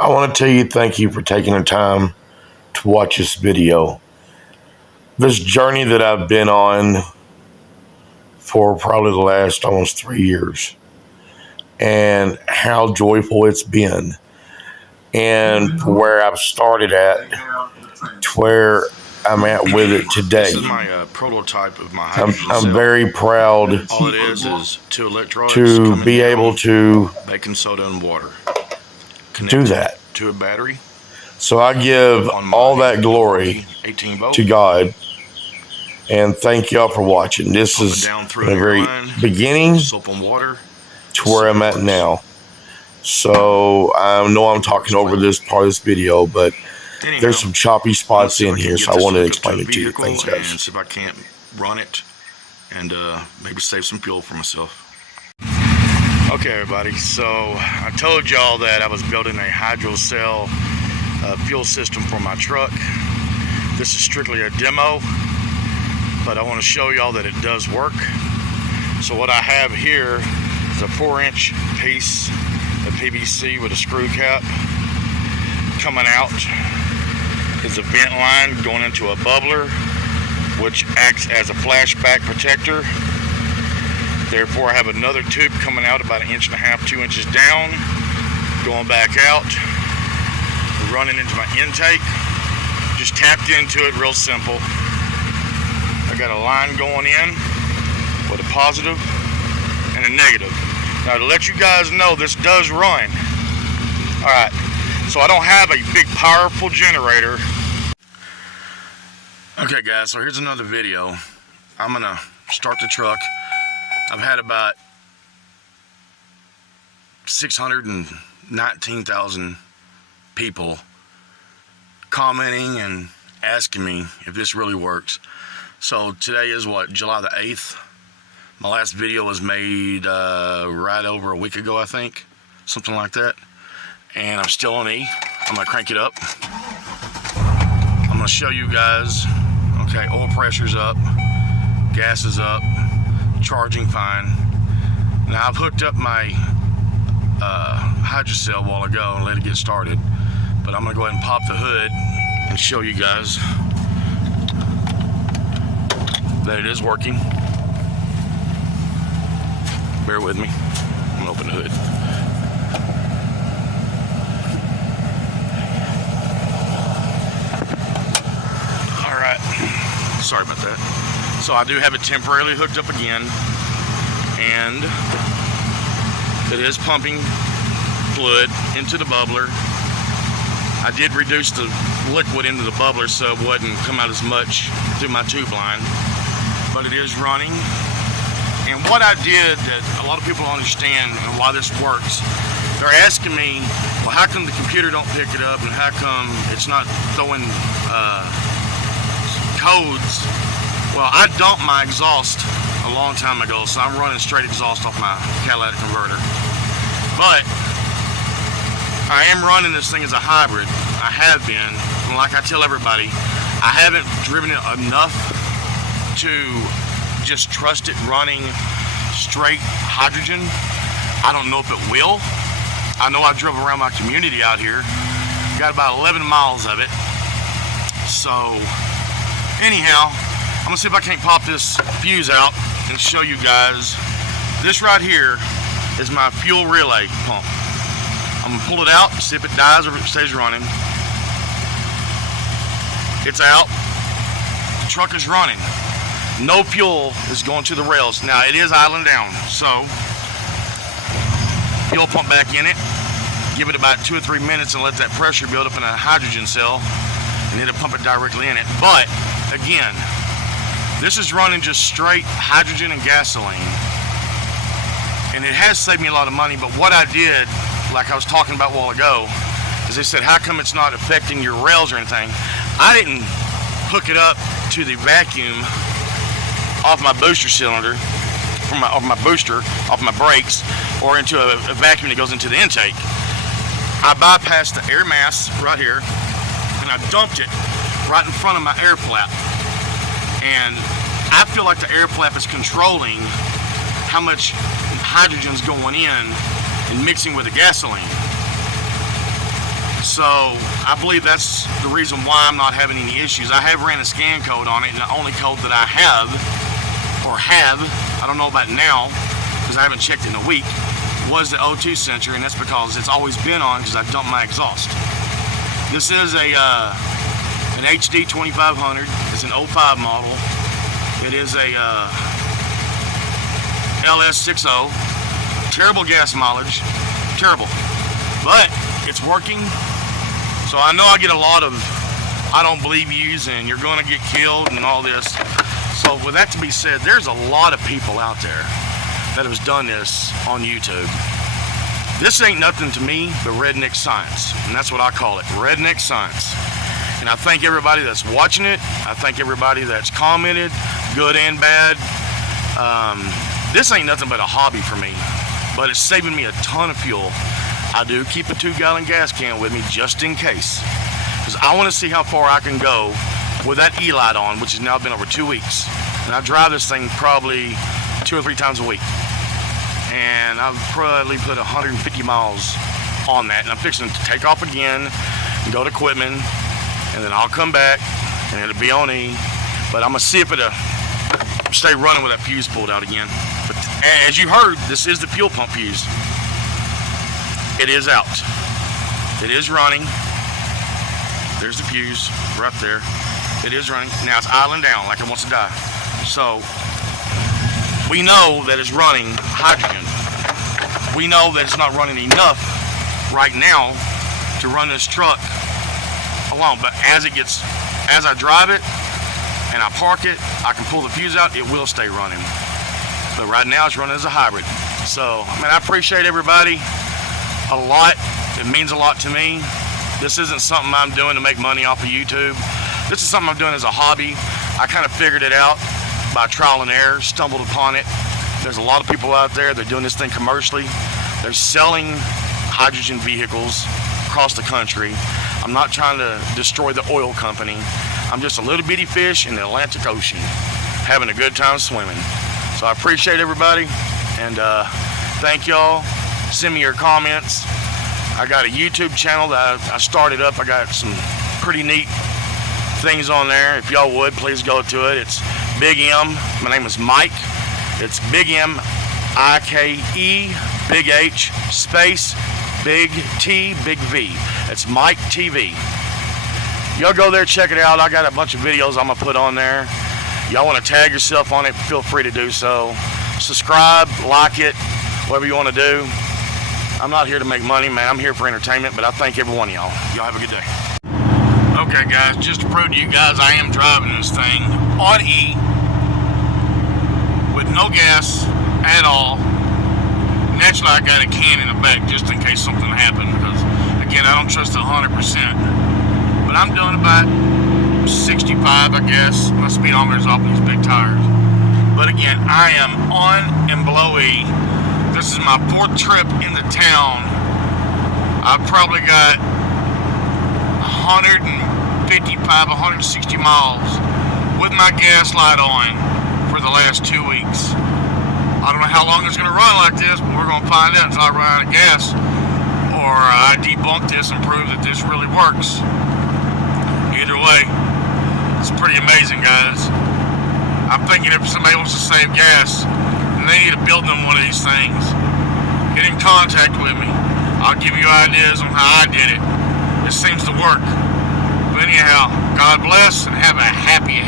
I want to tell you thank you for taking the time to watch this video. This journey that I've been on for probably the last almost 3 years, and how joyful it's been, and where I've started at to where I'm at with it today. This is my prototype of my hydrogen I'm cell. very proud All it is two electrodes to be able to baking soda and water. do that. To a battery. So I give all that glory to God, and thank y'all for watching. This is from the very beginning to where I'm at now. So I know I'm talking over this part of this video, but there's some choppy spots in here, so I want to explain it to you. Thanks, guys. And see if I can't run it and maybe save some fuel for myself. Okay, everybody, so I told y'all that I was building a hydro cell fuel system for my truck. This is strictly a demo, but I want to show y'all that it does work. So what I have here is a 4-inch piece of PVC with a screw cap. Coming out is a vent line going into a bubbler, which acts as a flashback protector. Therefore, I have another tube coming out about 1.5 inches, 2 inches down, going back out, running into my intake. Just tapped into it, real simple. I got a line going in with a positive and a negative. Now, to let you guys know, this does run. All right, so I don't have a big, powerful generator. Okay, guys, so here's another video. I'm gonna start the truck. I've had about 619,000 people commenting and asking me if this really works. So today is what, July the 8th? My last video was made right over a week ago, I think. Something like that. And I'm still on E. I'm gonna crank it up. I'm gonna show you guys, okay, oil pressure's up, gas is up, charging fine. Now I've hooked up my hydro cell a while ago and let it get started, but I'm gonna go ahead and pop the hood and show you guys that it is working. Bear with me. I'm gonna open the hood. All right, sorry about that. So I do have it temporarily hooked up again, and it is pumping fluid into the bubbler. I did reduce the liquid into the bubbler so it wouldn't come out as much through my tube line, but it is running. And what I did that a lot of people don't understand and why this works, they're asking me, well, how come the computer don't pick it up and how come it's not throwing codes? Well, I dumped my exhaust a long time ago, so I'm running straight exhaust off my catalytic converter. But I am running this thing as a hybrid. I have been, and like I tell everybody, I haven't driven it enough to just trust it running straight hydrogen. I don't know if it will. I know I drove around my community out here, got about 11 miles of it. So anyhow, I'm gonna see if I can't pop this fuse out and show you guys. This right here is my fuel relay pump. I'm gonna pull it out, see if it dies or if it stays running. It's out. The truck is running. No fuel is going to the rails. Now it is idling down, so fuel pump back in it. Give it about 2 or 3 minutes and let that pressure build up in a hydrogen cell, and it'll pump it directly in it. But again, this is running just straight hydrogen and gasoline, and it has saved me a lot of money. But what I did, like I was talking about a while ago, is they said, how come it's not affecting your rails or anything? I didn't hook it up to the vacuum off my booster cylinder, off my booster, off my brakes, or into a vacuum that goes into the intake. I bypassed the air mass right here, and I dumped it right in front of my air flap. And I feel like the air flap is controlling how much hydrogen's going in and mixing with the gasoline. So I believe that's the reason why I'm not having any issues. I have ran a scan code on it, and the only code that I have, I don't know about now, because I haven't checked in a week, was the O2 sensor, and that's because it's always been on because I dumped my exhaust. This is an HD 2500. It's an 05 model. It is a LS60. Terrible gas mileage, terrible, but it's working. So I know I get a lot of "I don't believe yous" and "you're going to get killed" and all this. So with that to be said, there's a lot of people out there that has done this on YouTube. This ain't nothing to me but redneck science, and that's what I call it, redneck science. And I thank everybody that's watching it. I thank everybody that's commented, good and bad. This ain't nothing but a hobby for me, but it's saving me a ton of fuel. I do keep a 2-gallon gas can with me just in case, because I want to see how far I can go with that E-light on, which has now been over 2 weeks. And I drive this thing probably 2 or 3 times a week. And I've probably put 150 miles on that. And I'm fixing to take off again and go to Quitman. And then I'll come back and it'll be on E. But I'm going to see if it'll stay running with that fuse pulled out again. But as you heard, this is the fuel pump fuse. It is out. It is running. There's the fuse right there. It is running. Now it's idling down like it wants to die. So we know that it's running hydrogen. We know that it's not running enough right now to run this truck alone. But as I drive it and I park it, I can pull the fuse out, it will stay running. But right now it's running as a hybrid. So, I appreciate everybody a lot. It means a lot to me. This isn't something I'm doing to make money off of YouTube. This is something I'm doing as a hobby. I kind of figured it out by trial and error, stumbled upon it. There's a lot of people out there, they're doing this thing commercially. They're selling hydrogen vehicles across the country. I'm not trying to destroy the oil company. I'm just a little bitty fish in the Atlantic Ocean, having a good time swimming. So I appreciate everybody, and thank y'all. Send me your comments. I got a YouTube channel that I started up. I got some pretty neat things on there. If y'all would, please go to it. It's Big M. My name is Mike. It's Big M, I-K-E, Big H, space, Big T, Big V. It's Mike TV. Y'all go there, check it out. I got a bunch of videos I'm going to put on there. Y'all want to tag yourself on it, feel free to do so. Subscribe, like it, whatever you want to do. I'm not here to make money, man. I'm here for entertainment, but I thank every one of y'all. Y'all have a good day. Okay, guys, just to prove to you guys I am driving this thing on E with no gas at all. Naturally, I got a can in the back just in case something happened, because, again, I don't trust it 100%. But I'm doing about 65, I guess. My speedometer's off these big tires. But again, I am on and below E. This is my 4th trip in the town. I've probably got 155, 160 miles with my gas light on for the last 2 weeks. I don't know how long it's going to run like this, but we're going to find out until I run out of gas, or I debunk this and prove that this really works. Either way, it's pretty amazing, guys. I'm thinking if somebody wants to save gas, then they need to build them one of these things. Get in contact with me. I'll give you ideas on how I did it. It seems to work. But anyhow, God bless and have a happy